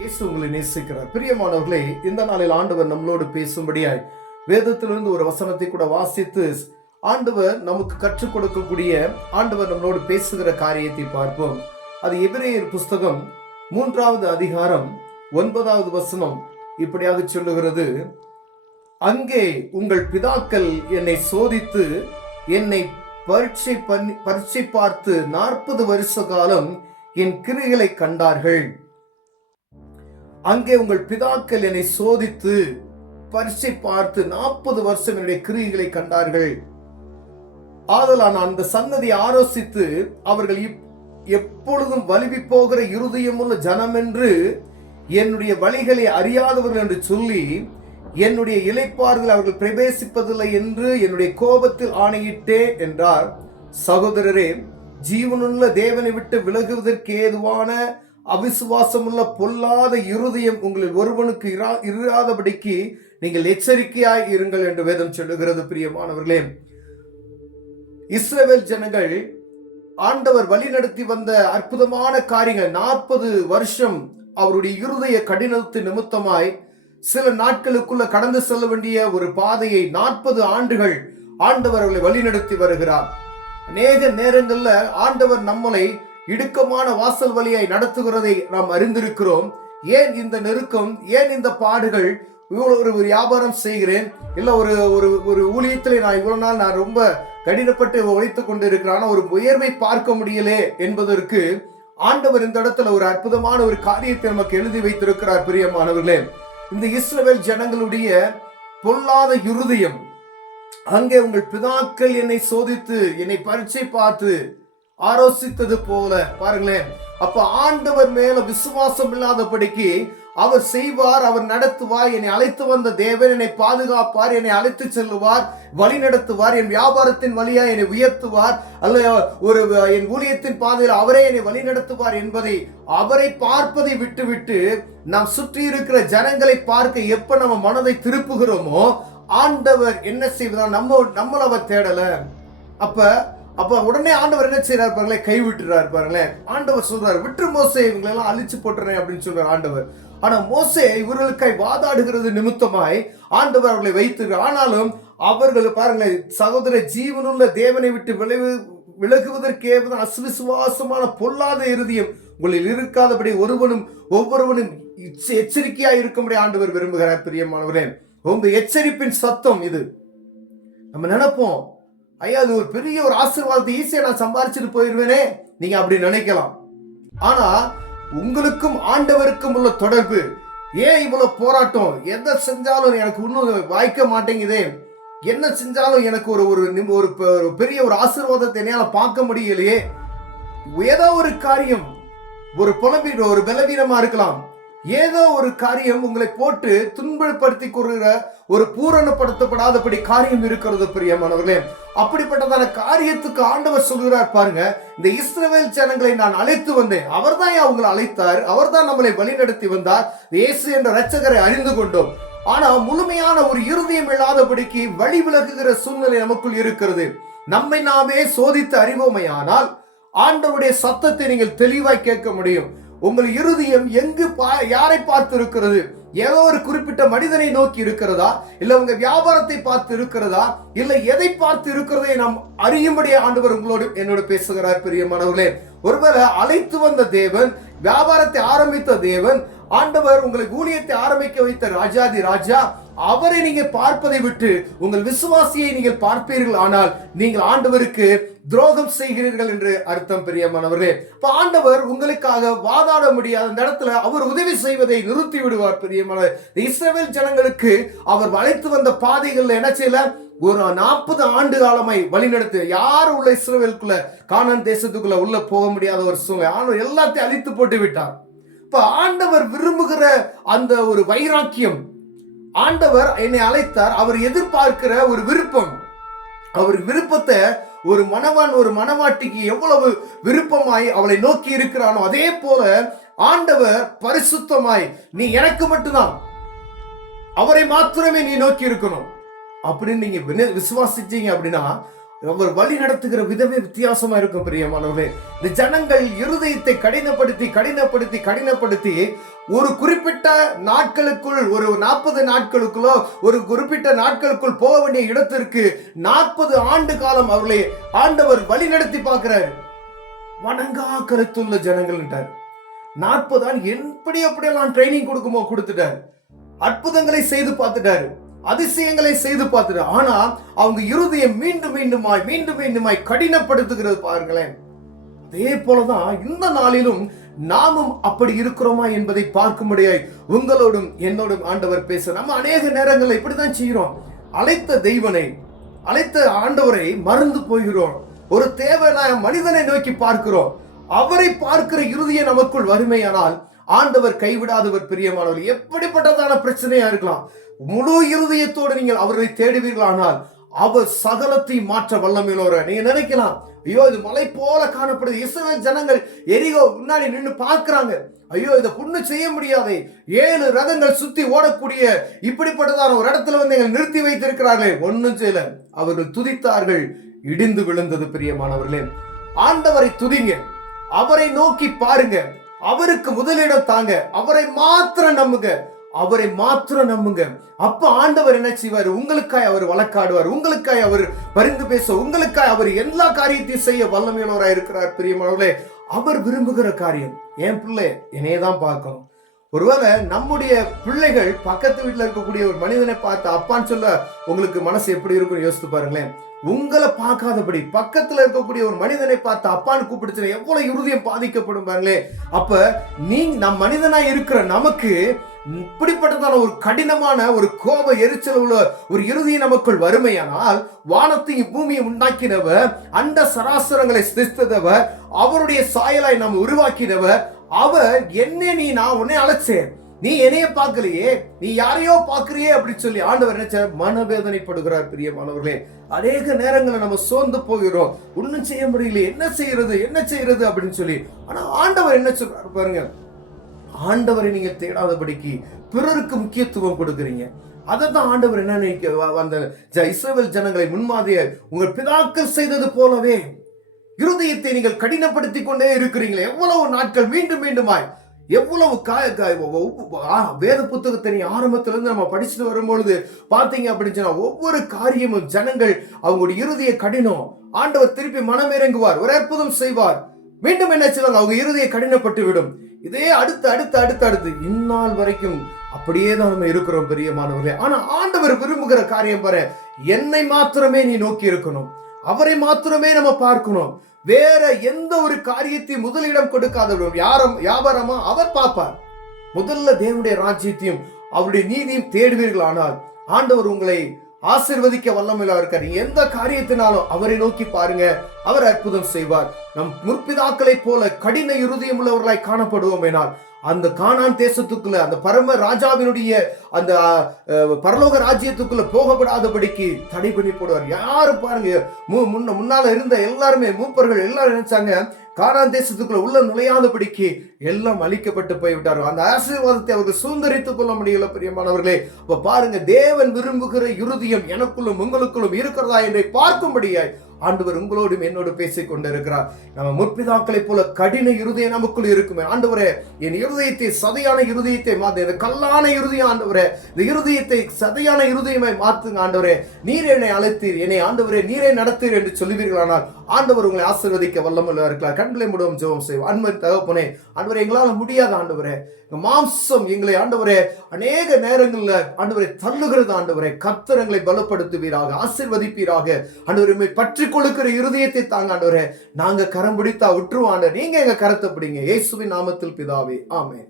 இயேசு உங்களை நேசிக்கிறார். பிரியமானவர்களே, இந்த நாளில் ஆண்டவர் நம்மளோடு பேசும்படியாய் வேதத்திலிருந்து ஒரு வசனத்தை கூட வாசித்து ஆண்டவர் நமக்கு கற்றுக் கொடுக்கக்கூடிய ஆண்டவர் நம்மளோடு பேசுகிற காரியத்தை பார்ப்போம். அது எபிரேயர் புஸ்தகம் 3வது அதிகாரம் 9வது வசனம் இப்படியாக சொல்லுகிறது. அங்கே உங்கள் பிதாக்கள் என்னை சோதித்து என்னை பரீட்சை பார்த்து 40 வருஷ காலம் என் கிரியைகளை கண்டார்கள். அங்கே உங்கள் பிதாக்கள் என்னை சோதித்து பரீட்சை பார்த்து 40 வருஷம் என்னுடைய கிரியைகளை கண்டார்கள். ஆதலால் நான் அந்த சன்னதியை ஆலோசித்து அவர்கள் எப்பொழுதும் வலிவி போகிற இருதயமுள்ள ஜனம் என்று என்னுடைய வழிகளை அறியாதவர்கள் என்று சொல்லி என்னுடைய இளைப்பாறுதல் அவர்கள் பிரவேசிப்பதில்லை என்று என்னுடைய கோபத்தில் ஆணையிட்டே என்றார். சகோதரரே, ஜீவனுள்ள தேவனை விட்டு விலகுவதற்கு ஏதுவான அவிசுவாசமுள்ள பொல்லாத இருதயம் உங்களில் ஒருவனுக்கு இராதபடிக்கு நீங்கள் எச்சரிக்கையாய் இருங்கள் என்று வேதம் சொல்லுகிறது. பிரியமானவர்களே, இஸ்ரவேல் ஜனங்கள் ஆண்டவர் வழி நடத்தி வந்த அற்புதமான காரியங்கள் 40 வருஷம் அவருடைய இருதய கடினத்தின் நிமித்தமாய் சில நாட்களுக்குள்ள கடந்து செல்ல வேண்டிய ஒரு பாதையை 40 ஆண்டுகள் ஆண்டவர் அவர்களை வழிநடத்தி வருகிறார். அநேக நேரங்கள்ல ஆண்டவர் நம்மளை இடுக்கமான வாசல் வழியாய் நடத்துகிறதை நாம் அறிந்திருக்கிறோம். ஏன் இந்த நெருக்கம், ஏன் இந்த பாடுகள்? ஒரு வியாபாரம் செய்கிறேன், இல்ல ஒரு ஊழியத்திலே நான் இவ்வளவு நாள் நான் ரொம்ப கடினப்பட்டு உழைத்துக் கொண்டு இருக்கிறான், ஒரு உயர்வை பார்க்க முடியலே என்பதற்கு ஆண்டவர் இந்த இடத்துல ஒரு அற்புதமான ஒரு காரியத்தை நமக்கு எழுதி வைத்திருக்கிறார். பிரியமானவர்களே, இந்த இஸ்ரவேல் ஜனங்களுடைய பொல்லாத இருதயம், அங்கே உங்கள் பிதாக்கள் என்னை சோதித்து என்னை பரீட்சை பார்த்து ஆலோசித்தது போல. பாருங்களேன், அப்ப ஆண்டவர் மேல விசுவாசம் இல்லாதபடிக்கு அவர் செய்வார், அவர் நடத்துவார். என்னை அழைத்து வந்த தேவன் என்னை பாதுகாப்பார், என்னை அழைத்து செல்லுவார், வழி நடத்துவார், என் வியாபாரத்தின் வழியா என்னை உயர்த்துவார், அல்ல என் ஊழியத்தின் பாதையில் அவரே என்னை வழி நடத்துவார் என்பதை அவரை பார்ப்பதை விட்டுவிட்டு நாம் சுற்றி இருக்கிற ஜனங்களை பார்க்க எப்ப நம்ம மனதை திருப்புகிறோமோ ஆண்டவர் என்ன செய்வதால் நம்மள அவர் தேடல. அப்ப உடனே ஆண்டவர் என்ன செய்யறாரு பாருங்களேன், கை விட்டுறாரு பாருங்களேன். ஆண்டவர் சொல்றாரு, விட்டு மோசே, இவங்களெல்லாம் அழிச்சு போட்டுறேன் அப்படின்னு சொல்றாரு ஆண்டவர். ஆனா மோசே இவர்களுக்காய் வாதாடுகிறது நிமித்தமாய் ஆண்டவர் அவர்களை வைத்து, ஆனாலும் அவர்கள் பாருங்களேன், சகோதர ஜீவனுள்ள தேவனை விட்டு விலகுவதற்கு அசுவிசுவாசமான பொல்லாத இருதயம் உங்களில் இருக்காதபடி ஒவ்வொருவனும் எச்சரிக்கையா இருக்கும்படி ஆண்டவர் விரும்புகிறார். பிரியமானவரே, உங்க எச்சரிப்பின் சத்தம் இது. நம்ம நினைப்போம், ஐயா அது ஒரு பெரிய ஒரு ஆசீர்வாதத்தை ஈஸியா நான் சம்பாரிச்சுட்டு போயிருவேனே, நீங்க அப்படி நினைக்கலாம். ஆனா உங்களுக்கும் ஆண்டவருக்கும் உள்ள தொடர்பு, ஏன் இவ்வளவு போராட்டம்? எதை செஞ்சாலும் எனக்கு இன்னும் வாய்க்க மாட்டேங்குதே, என்ன செஞ்சாலும் எனக்கு ஒரு பெரிய ஒரு ஆசீர்வாதத்தை என்னால பார்க்க முடியலையே. ஏதோ ஒரு காரியம், ஒரு ஒரு பலவீனமா இருக்கலாம், ஏதோ ஒரு காரியம் உங்களை போட்டு துன்பப்படுத்தி கொள்கிற ஒரு பூரணப்படுத்தப்படாதபடி காரியம் இருக்கிறது. பிரியமானவர்களே, அப்படிப்பட்டதான காரியத்துக்கு ஆண்டவர் சொல்கிறார் பாருங்க, இந்த இஸ்ரவேல் ஜனங்களை நான் அழைத்து வந்தேன், அவர் தான் அவங்களை அழைத்தார், அவர் தான் நம்மளை வழிநடத்தி வந்தார். இயேசு என்ற இரட்சகரை அறிந்து கொண்டோம். ஆனா முழுமையான ஒரு இருதயம் இல்லாதபடிக்கு வழி விலகுகிற சூழ்நிலை நமக்குள் இருக்கிறது. நம்மை நாமே சோதித்து அறிவோமையானால் ஆண்டவருடைய சத்தத்தை நீங்கள் தெளிவாய் கேட்க முடியும். உங்கள் இருதயம் எங்கு யாரை பார்த்து இருக்கிறது? ஏதோ ஒரு குறிப்பிட்ட மனிதனை நோக்கி இருக்கிறதா, இல்ல உங்க வியாபாரத்தை பார்த்து இருக்கிறதா, இல்ல எதை பார்த்து இருக்கிறதை நாம் அறியும்படி ஆண்டவர் உங்களோடு என்னோடு பேசுகிறார். பிரியமானவர்களே, ஒருவேளை அழைத்து வந்த தேவன், வியாபாரத்தை ஆரம்பித்த தேவன், ஆண்டவர் உங்களுக்கு ஊழியத்தை ஆரம்பிக்க வைத்த ராஜாதி ராஜா, அவரை நீங்க பார்ப்பதை விட்டு உங்கள் விசுவாசியை நீங்கள் பார்ப்பீர்கள், ஆனால் நீங்கள் ஆண்டவருக்கு துரோகம் செய்கிறீர்கள் என்று அர்த்தம். பிரியமானவர்களே, இப்ப ஆண்டவர் உங்களுக்காக வாதாட முடியாத அந்த இடத்துல அவர் உதவி செய்வதை நிறுத்தி விடுவார். பிரியமான இஸ்ரவேல் ஜனங்களுக்கு அவர் அழைத்து வந்த பாதைகள்ல என்ன செய்யல, ஒரு 40 ஆண்டு காலமாய் வழிநடத்து. யாரும் உள்ள இஸ்ரவேலுக்குள்ள கானான் தேசத்துக்குள்ள உள்ள போக முடியாத ஒரு சூழ்நிலை, ஆண்டவர் எல்லாத்தையும் அழித்து போட்டு விட்டார். இப்ப ஆண்டவர் விரும்புகிற அந்த ஒரு வைராக்கியம், ஆண்டவர் என்னை அழைத்தார், அவர் எதிர்பார்க்கிற ஒரு விருப்பம், அவர் விருப்பத்தை ஒரு மணவான் ஒரு மணவாட்டிக்கு எவ்வளவு விருப்பமாய் அவளை நோக்கி இருக்கிறானோ அதே போல ஆண்டவர் பரிசுத்தமாய், நீ எனக்கு மட்டும்தான், அவரை மாத்திரமே நீ நோக்கி இருக்கணும் அப்படின்னு நீங்க விசுவாசிச்சீங்க அப்படின்னா அவர் வழி நடத்துகிற விதமே வித்தியாசமா இருக்கும் பிரியமானவர்களே. இந்த ஜனங்கள் இருதயத்தை கடினப்படுத்தி ஒரு குறிப்பிட்ட நாட்களுக்குள், ஒரு 40 நாட்களுக்குள்ளோ ஒரு குறிப்பிட்ட நாட்களுக்குள் போக வேண்டிய இடத்திற்கு 40 ஆண்டு காலம் அவர்களை ஆண்டவர் வழி நடத்தி பார்க்கிறார். வணங்கா கருத்துள்ள ஜனங்கள் 40 ஆண்டு எப்படியெல்லாம் ட்ரைனிங் கொடுத்துட்டார். அற்புதங்களை செய்து பார்த்துட்டாரு, அதிசயங்களை செய்து பார்த்துட்டார். ஆனா அவங்க இருதயம் மீண்டுமாய் கடினப்படுத்துகிறது பாருங்களேன். அதே போலதான் இந்த நாளிலும் நாமும் அப்படி இருக்கிறோமா என்பதை பார்க்கும்படியாய் உங்களோடும் என்னோடும் ஆண்டவர் பேச. நம்ம அநேக நேரங்களில் இப்படிதான் செய்கிறோம். அழைத்த தெய்வனை, அழைத்த ஆண்டவரை மறந்து போகிறோம். ஒரு தேவையான மனிதனை நோக்கி பார்க்கிறோம். அவரை பார்க்கிற இருதயம் நமக்குள் வறுமையானால் ஆண்டவர் கைவிடாதவர் பிரியமானவர். எப்படிப்பட்டதான பிரச்சனையா இருக்கலாம், முழு இருதயத்தோடு நீங்கள் அவர்களை தேடுவீர்களானால் அவர் சகலத்தை மாற்ற வல்லமையுள்ளவர். நீங்க நினைக்கலாம், ஐயோ இது மலை போல காணப்படுது. இஸ்ரவேல் ஜனங்கள் எரிகோ முன்னாடி நின்று பார்க்கிறாங்க, ஐயோ இதை புண்ணு செய்ய முடியாதே, 7 ரதங்கள் சுத்தி ஓடக்கூடிய இப்படிப்பட்டதான ஒரு இடத்துல வந்து எங்களை நிறுத்தி வைத்திருக்கிறார்களே, ஒன்னும் செய்யல. அவர்கள் துதித்தார்கள், இடிந்து விழுந்தது. பிரியமானவர்களே, ஆண்டவரை துதிங்க, அவரை நோக்கி பாருங்க, அவருக்கு முதலிடம் தாங்க, அவரை மாத்திரம் நம்புங்க. அப்ப ஆண்டவர் என்ன செய்வார்? உங்களுக்காய் அவர் வழக்காடுவார், உங்களுக்காய் அவர் பரிந்து பேச, உங்களுக்காய் அவர் எல்லா காரியத்தையும் செய்ய வல்லமையுள்ளவராய் இருக்கிறார். பிரியமானவர்களே, அவர் விரும்புகிற காரியம், என் பிள்ளை என்னையதான் பார்க்கணும். ஒருவேளை நம்முடைய பிள்ளைகள் பக்கத்து வீட்டுல இருக்கக்கூடிய ஒரு மனிதனை பார்த்து அப்பான்னு சொல்ல உங்களுக்கு மனசு எப்படி இருக்குன்னு யோசித்து பாருங்களேன். உங்களை பார்க்காதபடி பக்கத்துல இருக்கக்கூடிய ஒரு மனிதனை பார்த்து அப்பான்னு கூப்பிடுச்சு எவ்வளவு இருதயம் பாதிக்கப்படும் பாருங்களே. அப்ப நம் மனிதனா இருக்கிற நமக்கு இப்படிப்பட்டதான ஒரு கடினமான ஒரு கோப எரிச்சல் உள்ள ஒரு இருதயம் நமக்குள் வறுமையானால், வானத்தையும் பூமியை உண்டாக்கினவர், அண்ட சராசரங்களை சிருஷ்டித்தவர், அவருடைய சாயலாய் நாம் உருவாக்கினவர், அவர் நான் உன்னை அழைச்சேன், நீ என்னைய பார்க்கலையே, நீ யாரையோ பார்க்கிறியே அப்படின்னு சொல்லி ஆண்டவர் நினைச்ச மனவேதனைப்படுகிறார். பிரியமானவர்களே, அநேக நேரங்களை நம்ம சோர்ந்து போகிறோம், ஒன்னும் செய்ய முடியல, என்ன செய்யறது அப்படின்னு சொல்லி. ஆனா ஆண்டவர் என்ன சொல்றாரு பாருங்க, ஆண்டவரை நீங்க தேடாதபடிக்கு பிறருக்கு முக்கியத்துவம் கொடுக்குறீங்க. அதான் ஆண்டவர் என்ன அந்த இஸ்ரவேல் ஜனங்களை முன்மாதிரியை உங்கள் பிதாக்கள் செய்தது போலவே இருதயத்தை நீங்கள் கடினப்படுத்தி கொண்டே இருக்கிறீங்களே. எவ்வளவு நாட்கள் மீண்டுமாய் எவ்வளவு வேத புத்தகத்தை ஆரம்பத்திலிருந்து நம்ம படிச்சுட்டு வரும்பொழுது பாத்தீங்க அப்படின்னு சொன்னா ஒவ்வொரு காரியமும் ஜனங்கள் அவங்களுடைய இருதய கடினம், ஆண்டவர் திருப்பி மனமிறங்குவார், ஒரு அற்புதம் செய்வார், மீண்டும் என்ன செய்வாங்க, அவங்க இருதய கடினப்பட்டு விடும். இதே அடுத்து இந்நாள் வரைக்கும் அப்படியே தான் நம்ம இருக்கிறோம் பிரியமானவர்களே. ஆனா ஆண்டவர் விரும்புகிற காரியம் பாரு, என்னை மாத்திரமே நீ நோக்கி இருக்கணும், அவரை மாத்திரமே நம்ம பார்க்கணும், வேற எந்த ஒரு காரியத்தையும் முதலிடம் கொடுக்காதவர்கள் வியாபாரமா அவர் பார்ப்பார். முதல்ல தேவனுடைய ராஜ்யத்தையும் அவருடைய நீதியும் தேடுவீர்கள் ஆனால் ஆண்டவர் உங்களை ஆசீர்வதிக்க வல்லமையா இருக்கார். நீங்க எந்த காரியத்தினாலும் அவரை நோக்கி பாருங்க, அவர் அற்புதம் செய்வார். நம் முற்பிதாக்களை போல கடின இருதயம் உள்ளவர்களாய் காணப்படுவோம் எனால் அந்த கானான் தேசத்துக்குள்ள, அந்த பரம ராஜாவினுடைய அந்த பரலோக ராஜ்யத்துக்குள்ள போகப்படாதபடிக்கு தடை பண்ணி போடுவார். யாரும் பாருங்க, முன்னால இருந்த எல்லாருமே மூப்பர்கள் எல்லாரும் நினைச்சாங்க கானான் தேசத்துக்குள்ள உள்ள நுழையாதபடிக்கு எல்லாம் அழிக்கப்பட்டு போய்விட்டார்கள். அந்த ஆசீர்வாதத்தை அவர்கள் சுதந்திரித்துக் கொள்ள முடியல. பிரியமானவர்களே, அப்ப பாருங்க, தேவன் விரும்புகிற இருதயம் எனக்குள்ளும் உங்களுக்குள்ளும் இருக்கிறதா என்று பார்க்கும்படியாய் ஆண்டவர் உங்களோடும் என்னோடு பேசிக் கொண்டிருக்கிறார். நம்ம முற்பிதாக்களை போல கடின இருதயம் நமக்குள் இருக்குமே. ஆண்டவரே, என் இருதயத்தை சதையான இருதயத்தை மாத்து, இந்த கல்லான இருதயம் ஆண்டவரே, இந்த இருதயத்தை சதையான இருதயமாய் மாத்துங்க ஆண்டவரே. நீர் என்னை அழைத்தீர், என்னை ஆண்டவரே நீரே நடத்தீர் என்று சொல்லுவீர்களானால் ஆண்டவர் உங்களை ஆசீர்வதிக்க வல்லமையுள்ளவராக இருக்கிறார். கண்களை மூடும் ஜெபம் செய்வோம். அன்பு தகப்பனே, ஆண்டவரே, எங்களால் முடியாத ஆண்டவரே, மாம்சம் எங்களை ஆண்டவரே அநேக நேரங்கள்ல ஆண்டவரை தள்ளுகிறது. ஆண்டவரை கர்த்தர் எங்களை பலப்படுத்துவீராக, ஆசீர்வதிப்பீராக. ஆண்டவரை பற்றி கொடுக்கிற இருதயத்தை தாங்க ஆண்டவரே. நாங்க கரம் பிடித்தா விட்டுருவோம், நீங்க எங்க கரத்தை பிடிங்க. இயேசுவின் நாமத்தில் பிதாவே, ஆமென்.